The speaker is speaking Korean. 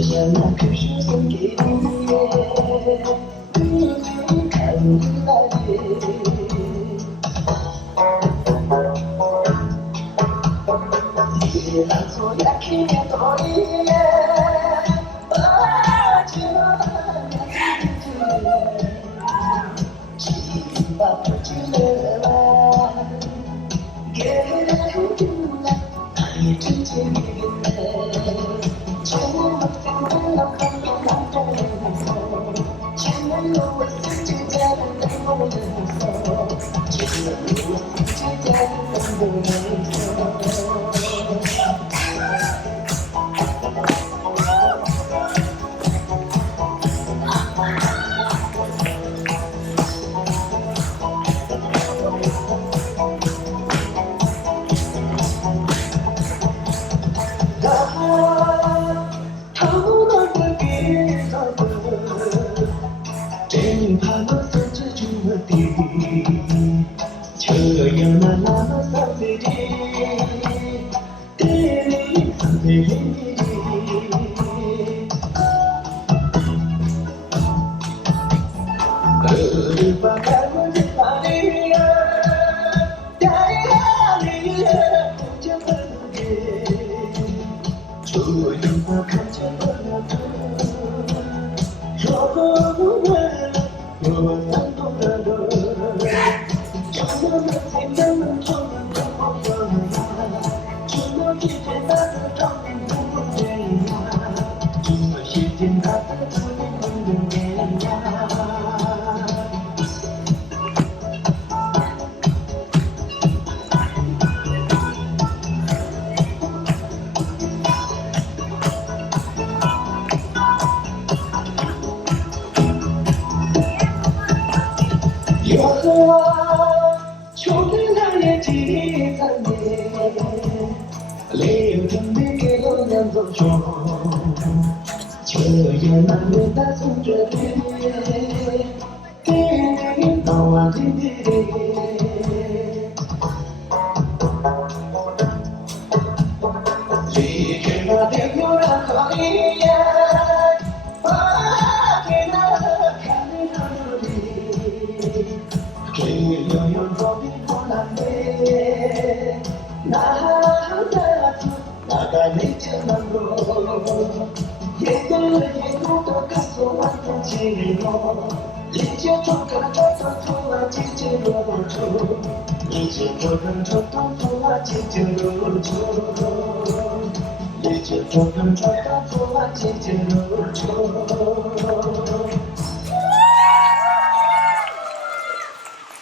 저녁 급식 손길에 가는 날에 세상 소약해 거리에 빠져나가는 지금 바쁘지만 예쁘구나 나의 진심이겠네 정말 막상 연락하면 남자라서 정말 누웠을 지자는 날 보면서 정말 누웠을 지자는 날 보면서 하면서 주어디 저연한 남산들이 때린 선배들이 흐르바가는 말이야 다이아리야 혼자만게 조용한 감정을 여보는 돌아도 정말 생각은 정말 주먹이 된다는 정말 누구냐 주먹 실진 같은 소리 만든 게냐 여호와 초기 나의 지상에 레오던 내게 영향도 줘 저연한 내 가슴 곁에 때는 너와 그들에게 지켜가 되어라 거리에 밖에 나가는 하늘이 길려연 법이 뻔한데 나가는 천만도 예도 똑같소 완전 지고 이제 조금 더 좋아지지로 줘 이제 조금 더 좋아지지로 줘 이제 조금 더 좋아지지로 줘